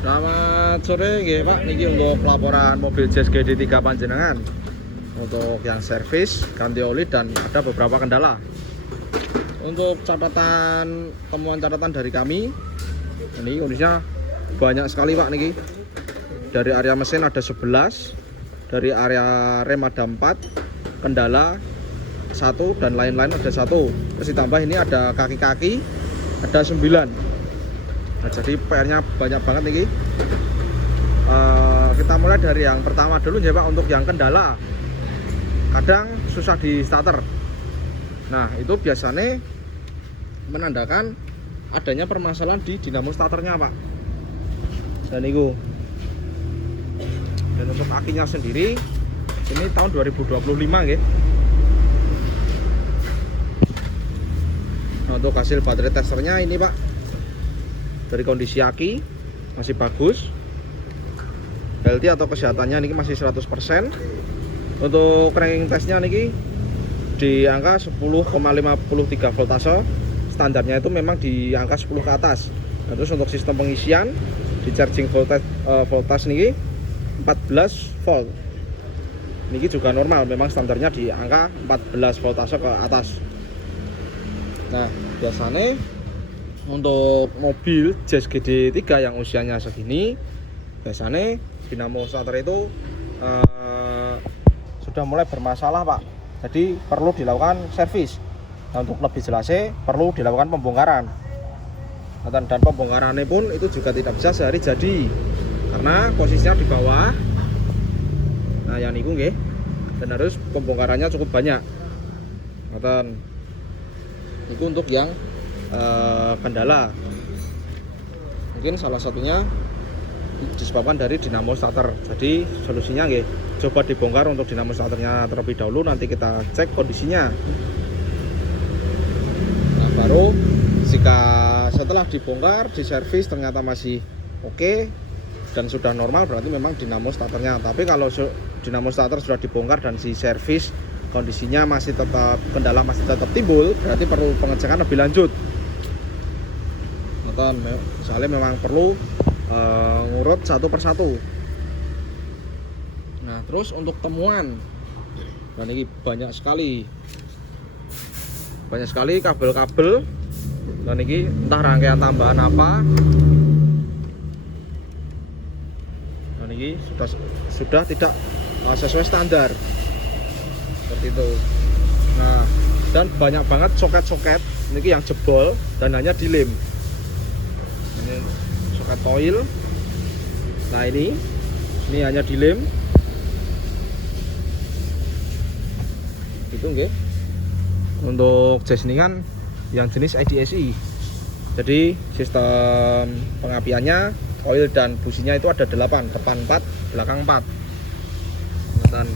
Selamat sore nggih Pak, niki untuk pelaporan mobil Jazz GD3 panjenengan untuk yang servis, ganti oli dan ada beberapa kendala. Untuk temuan catatan dari kami, ini kondisinya banyak sekali Pak niki. Dari area mesin ada 11, dari area rem ada 4, kendala 1 dan lain-lain ada 1. Terus ditambah ini ada kaki-kaki ada 9. Nah, jadi PR-nya banyak banget nih. Kita mulai dari yang pertama dulu ya Pak, untuk yang kendala. Kadang susah di starter. Nah, itu biasanya menandakan adanya permasalahan di dinamo starternya Pak. Dan itu. Dan untuk akinya sendiri ini tahun 2025 ya. Nah, untuk hasil baterai testernya ini Pak, dari kondisi aki masih bagus, healthy atau kesehatannya ini masih 100%. Untuk cranking testnya ini di angka 10,53 voltase, standarnya itu memang di angka 10 ke atas. Nah, terus untuk sistem pengisian di charging voltage ini 14 volt, ini juga normal, memang standarnya di angka 14 voltase ke atas. Nah, biasanya untuk mobil Jazz GD3 yang usianya segini, biasanya dinamo starter itu sudah mulai bermasalah Pak. Jadi perlu dilakukan servis. Nah, untuk lebih jelasnya perlu dilakukan pembongkaran. Dan pembongkarannya pun itu juga tidak bisa sehari jadi, karena posisinya di bawah. Nah, yang ini nggih. Dan harus pembongkarannya cukup banyak. Dan itu untuk yang kendala. Mungkin salah satunya disebabkan dari dinamo starter. Jadi solusinya nggih, coba dibongkar untuk dinamo starternya terlebih dahulu, nanti kita cek kondisinya. Nah, baru jika setelah dibongkar, diservis ternyata masih oke dan sudah normal, berarti memang dinamo starternya. Tapi kalau dinamo starter sudah dibongkar dan diservis, kondisinya masih tetap, kendala masih tetap timbul, berarti perlu pengecekan lebih lanjut. Misalnya memang perlu ngurut satu persatu. Nah, terus untuk temuan, dan ini banyak sekali kabel-kabel, dan ini entah rangkaian tambahan apa, dan ini sudah tidak sesuai standar seperti itu. Nah, dan banyak banget soket-soket ini yang jebol dan hanya dilem. Ini soket coil. Nah, ini hanya dilem. Itu nggih. Untuk jas ini kan yang jenis IDSI. Jadi sistem pengapiannya, coil dan businya itu ada 8, depan 4, belakang 4. Dan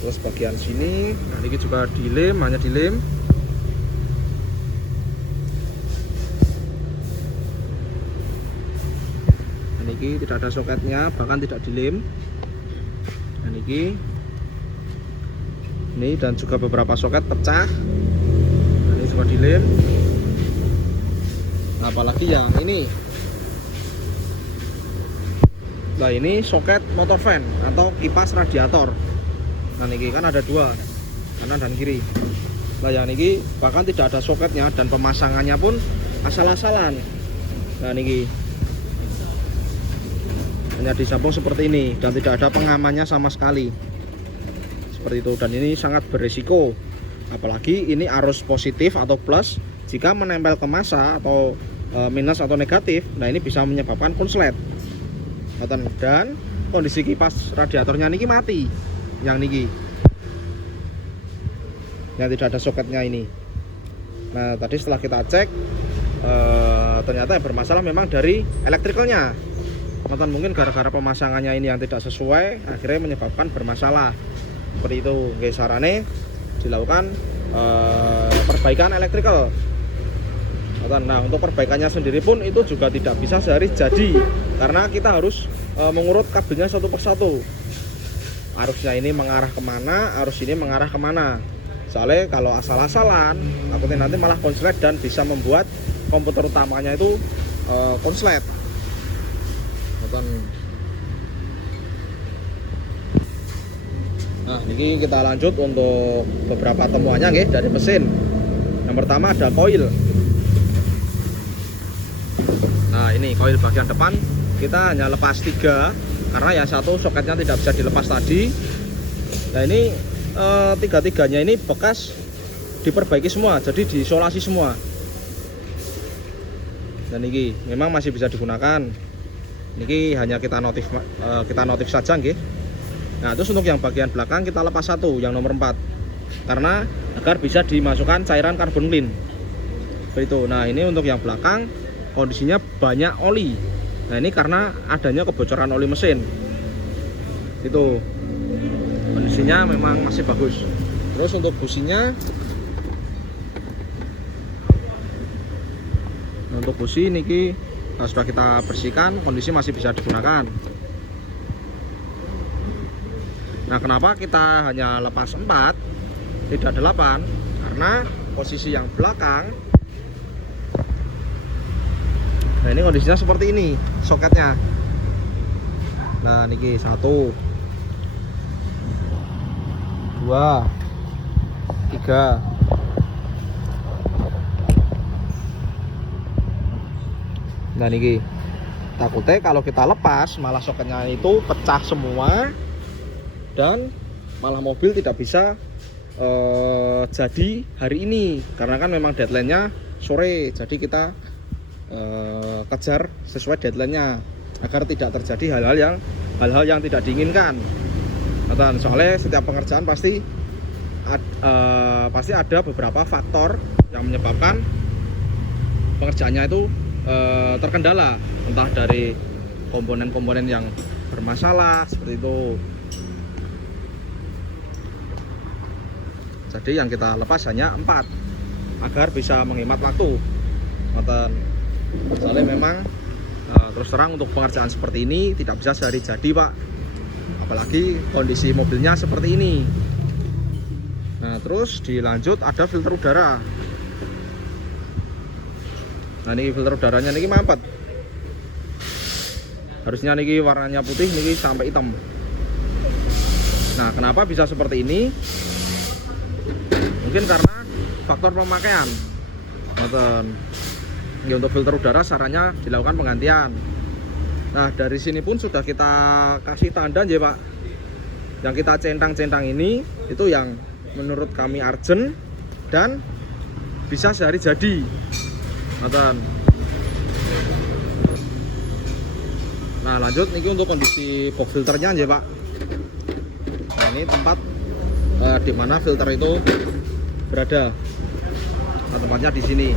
terus bagian sini, nah ini juga dilem, hanya dilem. Ini tidak ada soketnya, bahkan tidak dilem. Dan ini dan juga beberapa soket pecah. Dan ini juga dilem. Nah, apalagi yang ini. Nah, ini soket motor fan atau kipas radiator. Nah, ini kan ada 2, kanan dan kiri. Nah, yang ini bahkan tidak ada soketnya dan pemasangannya pun asal-asalan. Nah, ini hanya disambung seperti ini dan tidak ada pengamannya sama sekali, seperti itu. Dan ini sangat berisiko, apalagi ini arus positif atau plus jika menempel ke massa atau minus atau negatif. Nah, ini bisa menyebabkan konslet. Dan kondisi kipas radiatornya niki mati, yang niki yang tidak ada soketnya ini. Nah, tadi setelah kita cek ternyata yang bermasalah memang dari elektrikalnya. Mungkin gara-gara pemasangannya ini yang tidak sesuai, akhirnya menyebabkan bermasalah seperti itu. Oke, sarane dilakukan perbaikan elektrikal. Nah, untuk perbaikannya sendiri pun itu juga tidak bisa sehari jadi, karena kita harus mengurut kabelnya satu persatu. Arusnya ini mengarah kemana, arus ini mengarah kemana. Soalnya kalau asal-asalan takutnya nanti malah konslet dan bisa membuat komputer utamanya itu konslet. Nah, ini kita lanjut untuk beberapa temuannya nggih dari mesin. Yang pertama ada koil. Nah, ini koil bagian depan kita hanya lepas 3 karena yang satu soketnya tidak bisa dilepas tadi. Nah, ini tiga-tiganya ini bekas diperbaiki semua, jadi diisolasi semua. Dan ini memang masih bisa digunakan. Ini hanya kita notif saja nggih. Nah, terus untuk yang bagian belakang kita lepas satu, yang nomor 4, karena agar bisa dimasukkan cairan karbon clean. Begitu. Nah, ini untuk yang belakang kondisinya banyak oli. Nah, ini karena adanya kebocoran oli mesin. Itu kondisinya memang masih bagus. Terus untuk businya, untuk busi niki sudah kita bersihkan, kondisi masih bisa digunakan. Nah, kenapa kita hanya lepas 4 tidak 8? Karena posisi yang belakang, nah ini kondisinya seperti ini soketnya. Nah, niki 1 2 3. Nah, niki takutnya kalau kita lepas malah soketnya itu pecah semua dan malah mobil tidak bisa jadi hari ini, karena kan memang deadline-nya sore. Jadi kita kejar sesuai deadline-nya agar tidak terjadi hal-hal yang tidak diinginkan. Soalnya setiap pengerjaan pasti ada beberapa faktor yang menyebabkan pengerjaannya itu terkendala, entah dari komponen-komponen yang bermasalah seperti itu. Jadi yang kita lepas hanya 4 agar bisa menghemat waktu. Soalnya memang terus terang untuk pengerjaan seperti ini tidak bisa sehari jadi, Pak. Apalagi kondisi mobilnya seperti ini. Nah, terus dilanjut ada filter udara. Nah, ini filter udaranya niki mampet. Harusnya niki warnanya putih, niki sampai hitam. Nah, kenapa bisa seperti ini? Mungkin karena faktor pemakaian. Ya, untuk filter udara sarannya dilakukan penggantian. Nah, dari sini pun sudah kita kasih tanda ya, Pak. Yang kita centang-centang ini itu yang menurut kami urgent dan bisa sehari jadi. Nah, lanjut niki untuk kondisi box filternya ya, Pak. Nah, ini tempat di mana filter itu berada. Nah, tempatnya di sini.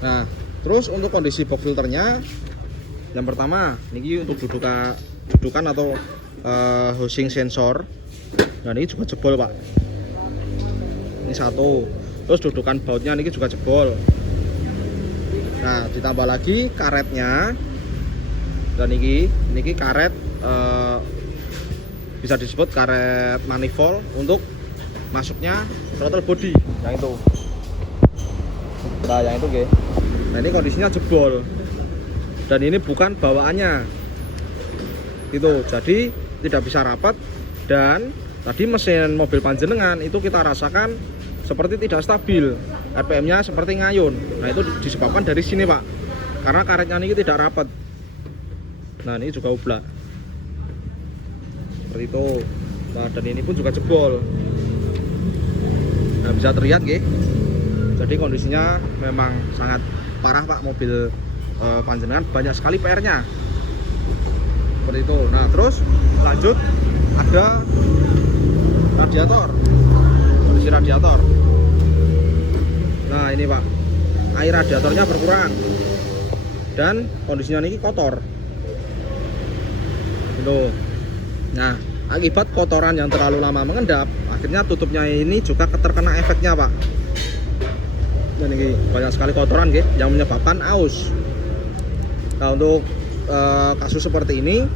Nah, terus untuk kondisi box filternya, yang pertama ini untuk dudukan atau housing sensor. Nah, ini juga jebol, Pak. Ini 1. Terus dudukan bautnya ini juga jebol. Nah, ditambah lagi karetnya. Dan ini karet bisa disebut karet manifold untuk masuknya throttle body yang itu. Nah, yang itu nggih. Nah, ini kondisinya jebol. Dan ini bukan bawaannya. Itu. Jadi tidak bisa rapat, dan tadi mesin mobil panjenengan itu kita rasakan seperti tidak stabil. RPM-nya seperti ngayun. Nah, itu disebabkan dari sini, Pak. Karena karetnya ini tidak rapat. Nah, ini juga ublak. Seperti itu. Nah, dan ini pun juga jebol. Nah, bisa terlihat nggih. Jadi kondisinya memang sangat parah, Pak, mobil panjenengan, banyak sekali PR-nya. Seperti itu. Nah, terus lanjut ada radiator. Kondisi radiator. Nah, ini, Pak. Air radiatornya berkurang. Dan kondisinya ini kotor. Gitu. Nah, akibat kotoran yang terlalu lama mengendap, akhirnya tutupnya ini juga terkena efeknya, Pak. Dan ini banyak sekali kotoran gitu, yang menyebabkan aus. Nah, untuk kasus seperti ini,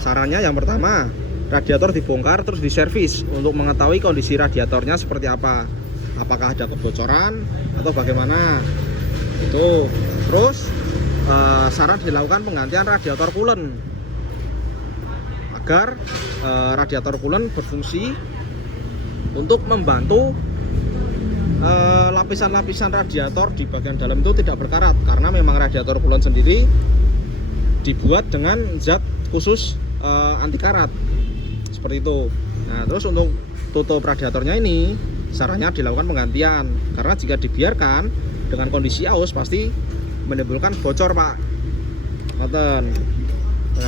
sarannya yang pertama, radiator dibongkar terus diservis untuk mengetahui kondisi radiatornya seperti apa. apakah ada kebocoran atau bagaimana itu. Terus saran dilakukan penggantian radiator coolant agar radiator coolant berfungsi untuk membantu lapisan-lapisan radiator di bagian dalam itu tidak berkarat, karena memang radiator coolant sendiri dibuat dengan zat khusus anti karat seperti itu. Nah, terus untuk tutup radiatornya ini sarannya dilakukan penggantian, karena jika dibiarkan dengan kondisi aus pasti menimbulkan bocor, Pak. Nah,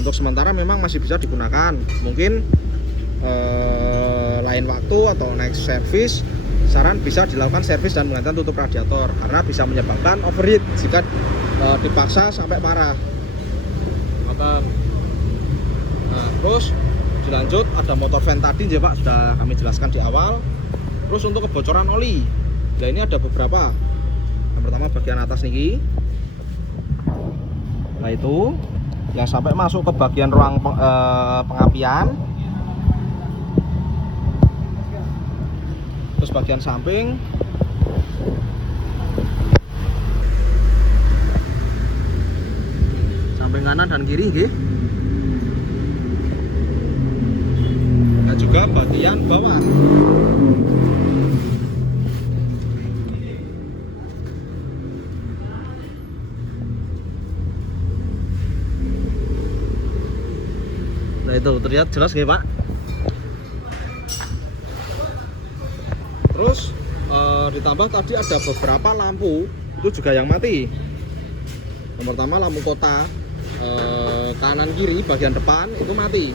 untuk sementara memang masih bisa digunakan, mungkin lain waktu atau next service saran bisa dilakukan servis dan penggantian tutup radiator, karena bisa menyebabkan overheat jika dipaksa sampai parah. Nah, terus dilanjut ada motor vent tadi ya Pak, sudah kami jelaskan di awal. Terus untuk kebocoran oli, nah ini ada beberapa. Yang pertama bagian atas niki, nah itu yang sampai masuk ke bagian ruang pengapian. Terus bagian samping, samping kanan dan kiri nggih. Dan juga bagian bawah. Nah itu terlihat jelas nggih Pak. Terus ditambah tadi ada beberapa lampu itu juga yang mati. Yang pertama lampu kota kanan kiri bagian depan itu mati.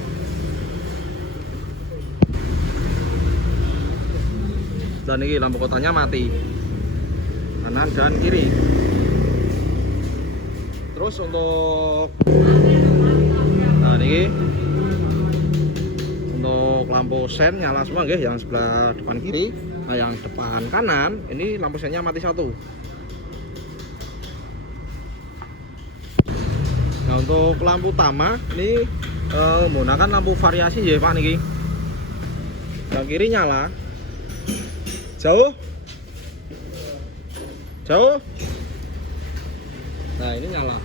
Dan ini lampu kotanya mati, kanan dan kiri. Terus untuk ini untuk lampu sen nyala semua nggih, yang sebelah depan kiri. Nah yang depan kanan ini lampu sennya mati satu. Nah untuk lampu utama ini menggunakan lampu variasi ya Pak niki. Yang kiri nyala. Jauh. Nah ini nyala.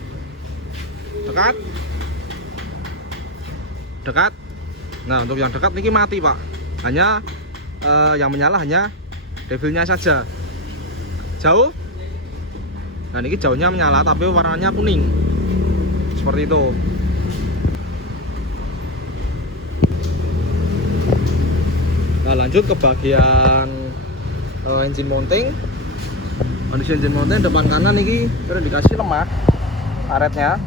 Dekat. Nah untuk yang dekat niki mati Pak. Hanya yang menyala hanya devilnya saja. Jauh. Nah niki jauhnya menyala tapi warnanya kuning. Seperti itu. Nah lanjut ke bagian engine mounting. Kondisi engine mounting depan kanan ini sudah dikasih lemah karetnya.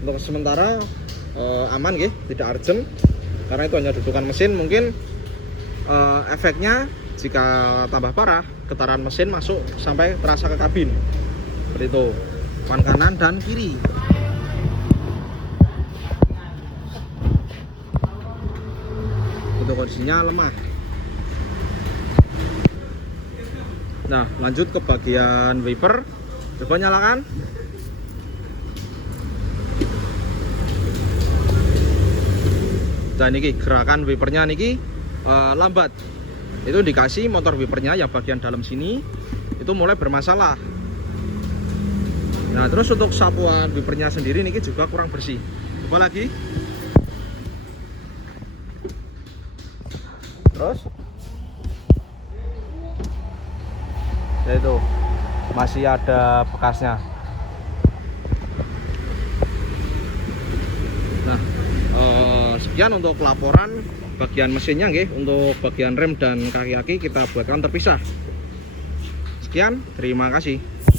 Untuk sementara aman ya, tidak urgent karena itu hanya dudukan mesin. Mungkin efeknya jika tambah parah getaran mesin masuk sampai terasa ke kabin seperti itu, depan kanan dan kiri. Untuk kondisinya lemah. Nah lanjut ke bagian wiper, coba nyalakan. Dan ini gerakan wipernya niki lambat. Itu dikasih motor wipernya yang bagian dalam sini itu mulai bermasalah. Nah terus untuk sapuan wipernya sendiri niki juga kurang bersih. Coba lagi. Terus ya itu masih ada bekasnya. Nah sekian untuk laporan bagian mesinnya nggih. Untuk bagian rem dan kaki-kaki kita buatkan terpisah. Sekian, terima kasih.